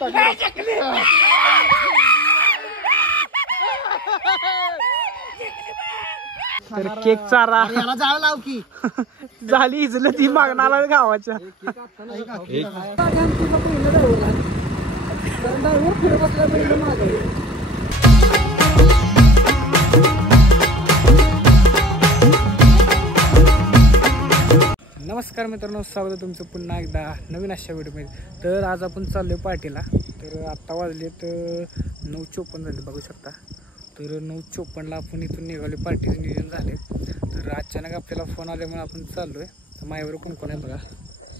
तर केक चारा जाळ लाव की झाली इजलं ती मागणाला गावाच्या. नमस्कार मित्रांनो, स्वागत आहे तुमचं पुन्हा एकदा नवीन अशा व्हिडिओमध्ये. तर आज आपण चाललोय पार्टीला. तर आत्ता वाजले तर 9:54 झाले बघू शकता. तर 9:54ला आपण इथून निघालो, पार्टीचं नियोजन झाले. तर अचानक आपल्याला फोन आल्यामुळे आपण चाललोय. तर माझ्यावर कोण आहे बघा.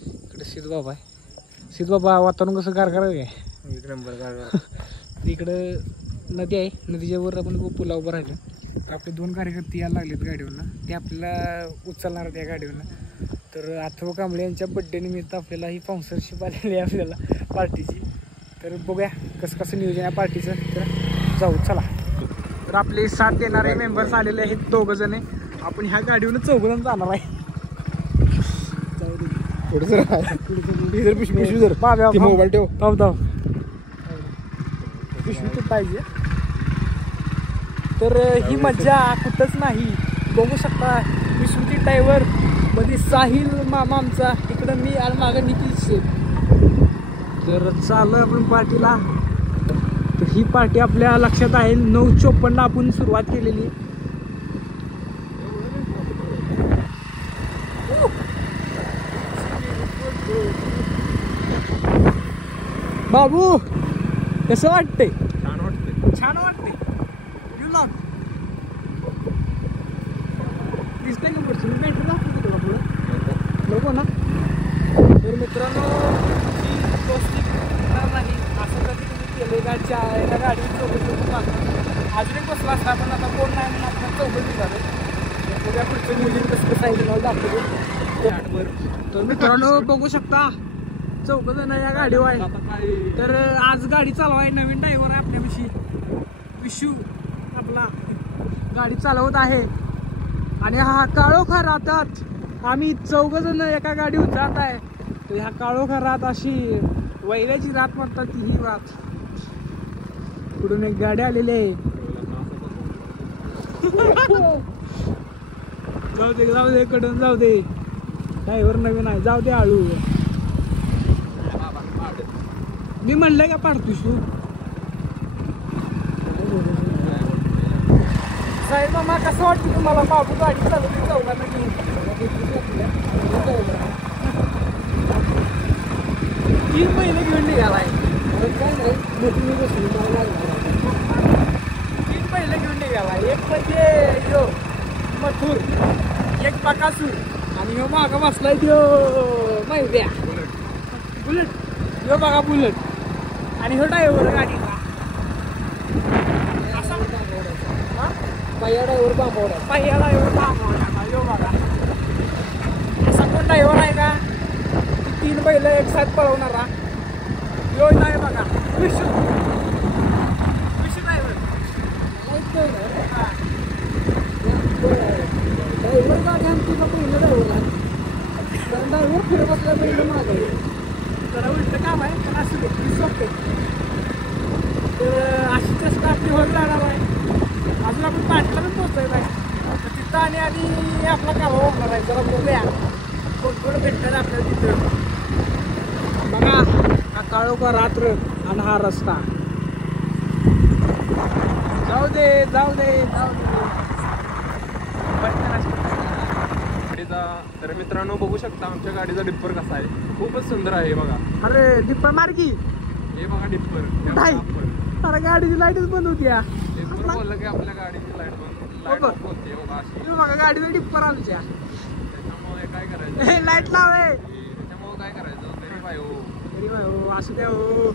इकडे सिद्धबाबा आहे. सिद्धबाबा, वातावरण कसं गारगार आहे? एक नंबर गारगार. इकडं नदी आहे, नदीच्या वर आपण पुला उभं राहिलो. तर आपले 2 कार्यकर्ते यायला लागलेत गाडीवरनं. ते आपल्याला उचलणार त्या गाडीवरनं. तर अथर्व कांबळे यांच्या बड्डे निमित्त आपल्याला ही स्पॉन्सरशिप आलेली आहे आपल्याला पार्टीची. तर बघूया कसं कसं नियोजन आहे पार्टीचं. तर जाऊ चला. तर आपले साथ देणारे मेंबर्स आलेले आहेत 2 जण. आपण ह्या गाडीवरून 4 जण जाणार आहे. पिशवी जर मोबाईल ठेव. धाव पिशवी तर पाहिजे. तर ही मज्जा कुठंच नाही. बघू शकता विष्णूची ड्रायव्हर मध्ये साहिल मामा आमचा, इकडं मी आणि मागं निखिल शेठ. तर चालू आपण पार्टीला. तर ही पार्टी आपल्या लक्षात आहे 9:54ला आपण सुरुवात केलेली. बाबू कसं वाटतंय? छान वाटतंय. दिसतंय का पुढचं? मी बॅटरी दाखवतो तुला पुढं नको ना. तर मित्रांनो, ही दोस्ती नाही असं कधी तुम्ही केलं गाडीच्या एका गाडीवर चौकशी अजून एक बसला असता. पण आता कोण नाही म्हणून आपण चौकशी झालं. उद्या पुढचं नियोजन कसं कसं आहे तुम्हाला दाखवतो. तर मित्रांनो बघू शकता 4 जण या गाडीवर आहे. तर आज गाडी चालवाय नवीन ड्रायव्हर आहे आपल्यापाशी, विशू आपला गाडी चालवत आहे. आणि हा काळोखा राहतात आम्ही 4 जण एका गाडीवर जात आहे. तर ह्या काळोखा रात अशी वैऱ्याची रात म्हणतात ती ही रात. पुढून एक गाडी आलेली आहे. जाऊ दे कडून जाऊ दे. ड्रायव्हर नवीन आहे, जाऊ दे हळू. मी म्हणलंय का पाडतोस तू? साहेब मामा कसं वाटतं तुम्हाला? बाबू गाडी चालवते चौघांना घेऊन. 3 महिने घेऊन निघालाय. 3 महिने घेऊन निघालाय. एक म्हणजे यो मथुर, एक बकासूर, आणि ह्यो मागं बसलाय त्यो मैद्या बुलेट. ह्यो बघा बुलेट. आणि ह्यो ड्रायव्हर गाडीचा पहिला ड्रायव्हर बांबवला. यो बघा असा कोण ड्रायव्हर आहे का 3 बैल एक साथ पळवणारा? यो नाही बघा, विशू ड्रायव्हर. ड्रायव्हर मागे आमची पहिलं ड्रायव्हर आहे. ड्रायव्हर फिरत बसला पहिलं मागे. जरा उलटं काम आहे पण असं सोपते. तर अशी चेष्टा आपली होत राहणार आहे. अजून आपण पार्टीला पण पोहोचायला आहे. तिथं आणि आपला कामा होणार आहे. जरा बघूया कोण भेटणार आपल्याला तिथं. बघा हा काळोखा रात्र आणि हा रस्ता. जाऊ दे गाडीचा. तर मित्रांनो बघू शकता आमच्या गाडीचा डिप्पर कसा आहे. खूपच सुंदर आहे बघा. अरे डिप्पर मार्गी हे बघा डिप्पर. अरे गाडीची लाईटच बंद होती. बोललं की आपल्या गाडीची लाईट होते बघा गाडीचा डिप्पर आमच्या. त्याच्यामुळे काय करायचं? लाईट लावे. त्याच्यामुळे काय करायचं? तरी बाय हो असू द्या हो.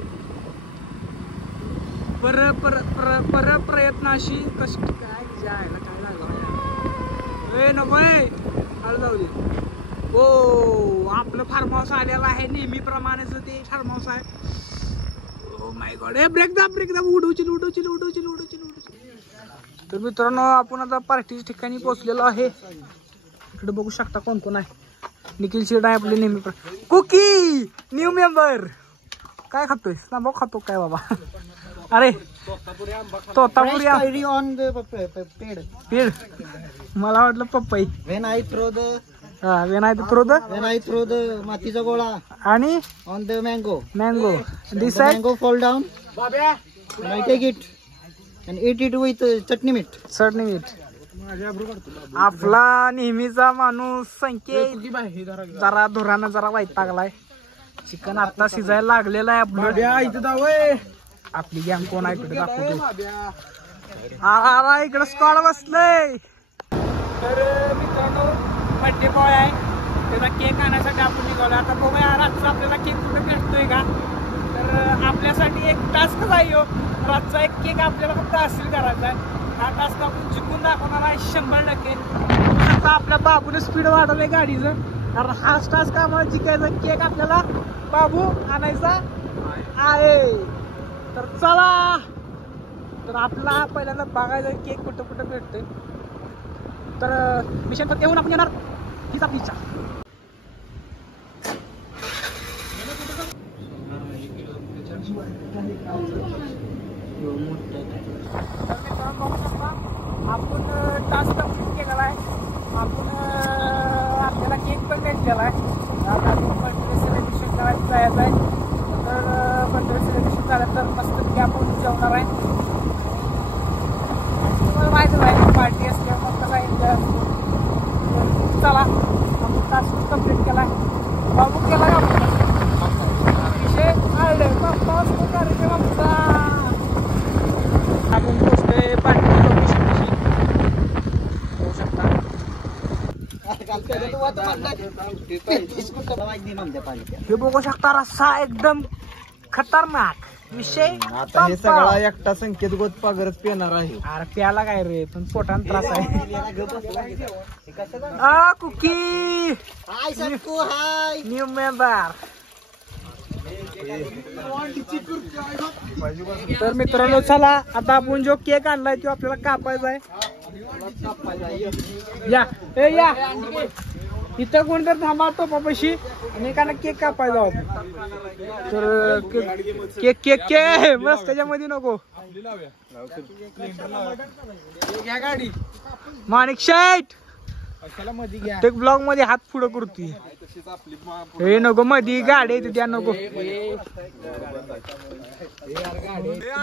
पर प्रयत्नाशी कष्ट काय जायला काय लागला नको जाऊ दे. हो आपलं फार्म हाऊस आलेलं आहे नेहमीप्रमाणेच ते फार्म हाऊस आहे. Oh my God. ब्रेक दाब उडवची. तर मित्रांनो आपण आता पार्टीच्या ठिकाणी पोहोचलेलो आहे. इकडे बघू शकता कोण आहे. निखिल शेठ आहे आपले नेहमी. कुकी न्यू मेंबर. काय खातोय तंबाखू खातो काय बाबा अरे तोतापुरी ऑन द पेड पेड मला वाटलं पपई when I throw the when I throw the मातीचा गोळा आणि on the mango mango this आहे mango fall down I take it and eat it with chutney मीठ आपला नेहमीचा माणूस संकेत जरा धुरानं जरा वैतागलाय चिकन आता शिजायला लागलेलं आहे आपलं आपली गॅंग कोण आहे इकडे दाखवतो इकडे स्कॉड बसलंय तर मित्रांनो बड्डे बॉय आहे त्याचा केक आणण्यासाठी आपण निघालो आता बघूया रातचा आपल्याला केक कुठे भेटतोय का तर आपल्यासाठी एक टास्क आहे रातचा एक केक आपल्याला फक्त हासिल करायचा आहे हा टास्क आपण जिंकून दाखवणार आहे 100%. आता आपल्या बाबूने स्पीड वाढवलंय गाडीचं कारण हाच टास्क आम्हाला जिंकायचा केक आपल्याला बाबू आणायचा आहे तर चला तर आपला पहिल्यांदा बघायचा केक कुठं कुठं भेटतोय तर मिशन फक्त येऊन आपण येणार हीच आपली इच्छा आपण टास्क कंप्लीट केलेला आहे आपण आपल्याला केक पण भेटलेला आहे आता बर्थडे सेलिब्रेशन करायचं जायचं आहे तर बर्थडे सेलिब्रेशन झालं तर मस्त आपण जेवणार आहे तुम्हाला माहितीच आहे पार्टी असते मग कसं आहे चला आपण टास्क कंप्लीट केला आहे बाबू केला का विषय आलं बाप्पा कार्यक्रम आमचा आपण पोचतोय पार्टी होऊ शकता हे बघू शकता रस्सा एकदम खतरनाक विषय आता हे सगळा एकटा संकेत गोत पागरच पिणार आहे अरे प्याला काय रे पण पोटान त्रास आहे कुकी न्यू मेंबर तर मित्रांनो चला आता आपण जो केक आणलाय तो आपल्याला कापायचा आहे या इथं कोण तर थांबा टोपापाशी आणि एकाला केक कापायचा होता तर केक केक केक बस त्याच्यामध्ये नको माणिक शेट ते ब्लॉग मध्ये हात पुढं करतोय हे नको मध्ये गाडी येते त्या नको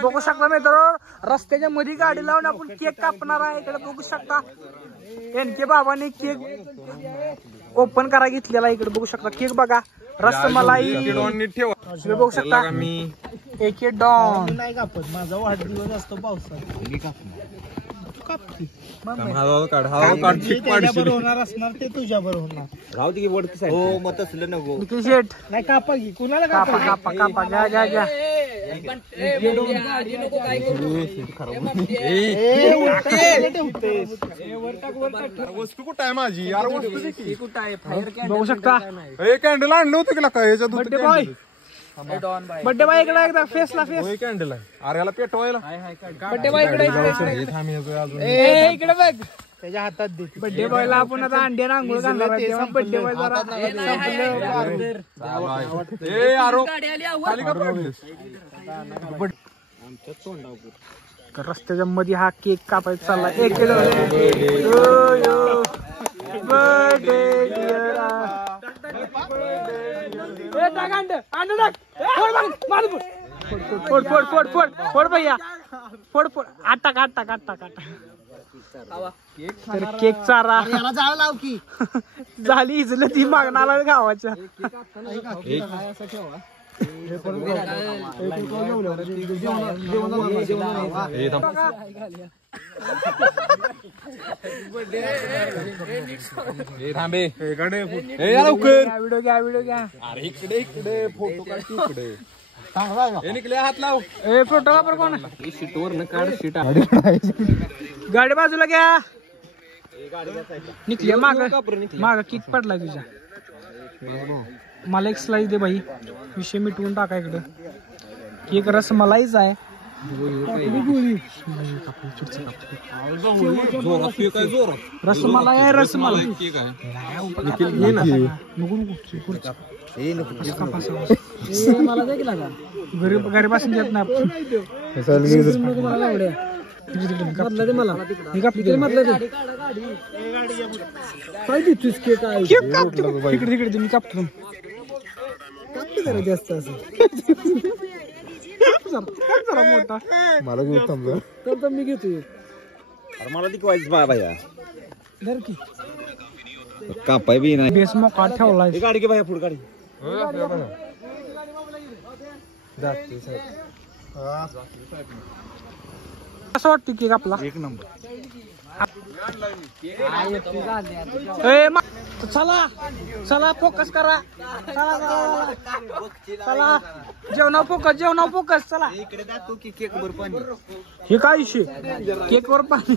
बघू शकता मित्रांनो रस्त्याच्या मध्ये गाडी लावून आपण केक कापणार आहे इकडे बघू शकता एनके बाबांनी केक ओपन करा घेतलेला इकडे बघू शकता केक बघा रसमलाई बघू शकता एक डॉन नाही कापत माझा वाढदिवस असतो पावसात होणार असणार ते तुझ्या बरोबर होणार हो मग तसलं नको निखिल शेठ नाही कापा की कुणाला कापा कापा कापा घ्या घ्या वस्तू कुठं आहे माझी यार वस्तू कुठं आहे बघू शकता कॅन्डल आणलं होतं की काय याच्यात बड्डे बॉय बड्डे बॉय इकडे एकदा फेसला फेस कॅन्डल आहे अरे याला पेटवायला बड्डे बॉय इकडे इकडे बघ त्याच्या हातात दे बड्डे बॉयला आपण आता अंड्यानं आंघोळ घालणार आहे तेव्हा बड्डे बॉय जरा रस्त्याच्या मध्ये हा केक कापायचा चालला 1 किलो फोड भैया फोड आटा तर केक चारा जावं लाव की झाली इजलं ती मागणार गावाच्या थांबे व्हिडिओ घ्या अरे इकडे फोटो काढ इकडे निकले हात लाव फोटोग्राफर कोण शीटवर काढ शीट गाडी बाजूला घ्या निकले माग किक पडला तुझ्या मला एक स्लाइस दे भाई विषय मिटवून टाका इकडं केक रसमलाईच आहे रसमलाई आहे रसमलाई. मला द्या की लागा घरी बसून देत नाही मला काय देतोस केक आहे तिकडे तिकडे तुम्ही कापतो जरा जास्त असं जरा मोठा मला घेऊन थांबलं तर मी घेतो अरे मला ती वाईच बाबा या धर की कापाय बी नाही बेस मोका ठेवलाय गाडी की बाया पुढे गाडी कसं वाटतं केक आपला एक नंबर चला चला फोकस करा चला चला जेवणा फोकस चला इकडे जातो की केक वर पाणी हे काय विषय केक वर पाणी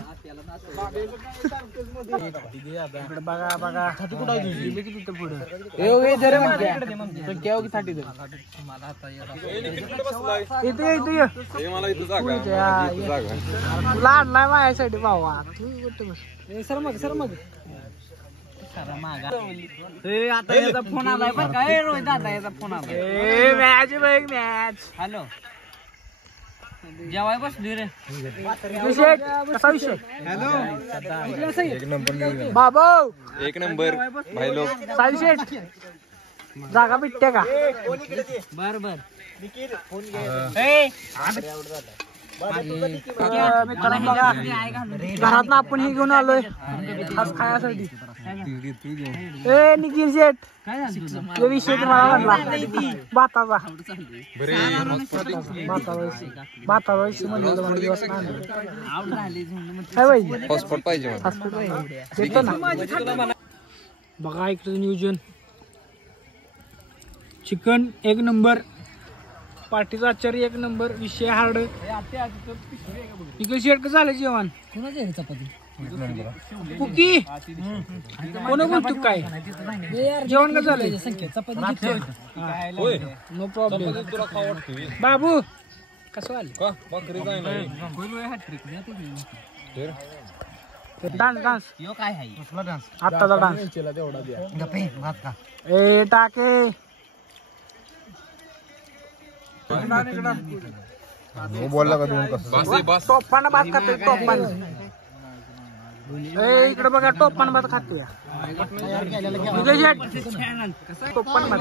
बघा बघा कुठं लाडलाय माझ्यासाठी भावा सर मग आता याचा फोन आलाय बरं काय रोहित दादा याचा फोन आलाय मॅच मॅच हॅलो जेवाय बसली रे कसा विषय हॅलो एक नंबर बाबू एक नंबर भाई लोक साई शेठ जागा भेटते का बर घरात ना आपण हे घेऊन आलोय खास खायासाठी ए निखिल शेठ हे विषय तुम्हाला म्हणला भाताचा विषय म्हणलं दिवस हॉटस्पॉट पाहिजे बघा इकडे नियोजन चिकन एक नंबर पार्टीचा आचार्य एक नंबर विषय हार्ड इकडे शेट कसं झालं जेवण चपाती कुकी कोण बोलतो काय जेवण कसं झालंय नो प्रॉब्लेम बाबू कसं झालं डान्स आत्ताचा डान्स ए टाके बोलला का तुम्ही कसं टोपान भात खाते टोपान इकडे बघा टोपान भात खाते टोपान भात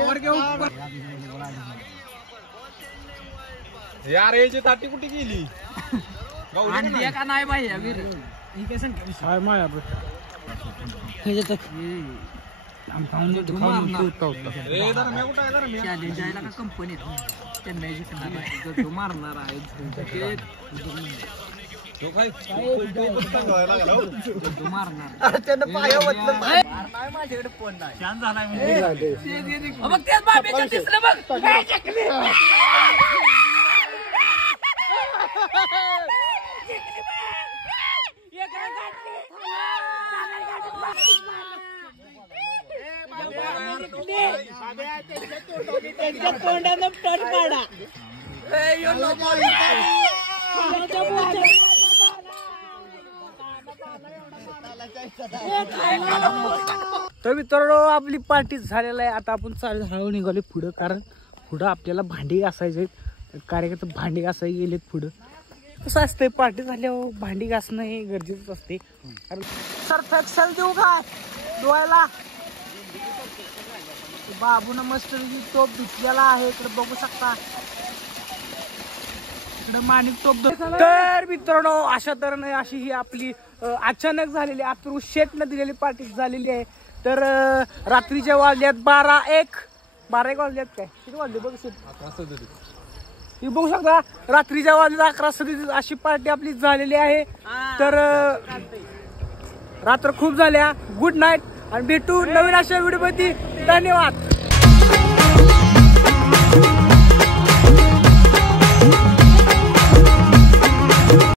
यार याची ताटी कुठे गेली का नाही बाई माया कंपनीत मारणार आहे माझ्याकडे फोन नाही छान झालाय तोंडानं टच पाडा तर मित्रांनो आपली पार्टी झालेला आहे. आता आपण हळूहळू निघाले पुढं, कारण पुढं आपल्याला भांडी घासायचे, कार्यकर्ते भांडी घासायला गेलेत पुढं. कसं असतंय पार्टी झाल्यावर भांडी घासणं हे गरजेचं असते. कारण सर्फ एक्सेल देऊ काय डोळ्याला बाबून मस्त टोप धुतलेला आहे. इकडे बघू शकता, इकडे माणिक टोप. तर मित्रांनो अशा तऱ्हेने अशी ही आपली अचानक झालेली अथर्व शेटनं दिलेली पार्टी झालेली आहे. तर रात्रीच्या वाजल्यात 12-1 वाजल्यात काय किती वाजले बघ शेट बघू शकता. रात्रीच्या वाजल्यात 11:37 अशी पार्टी आपली झालेली आहे. तर रात्र खूप झाल्या. गुड नाईट आणि भेटू नवीन अशा व्हिडिओ मध्ये. धन्यवाद.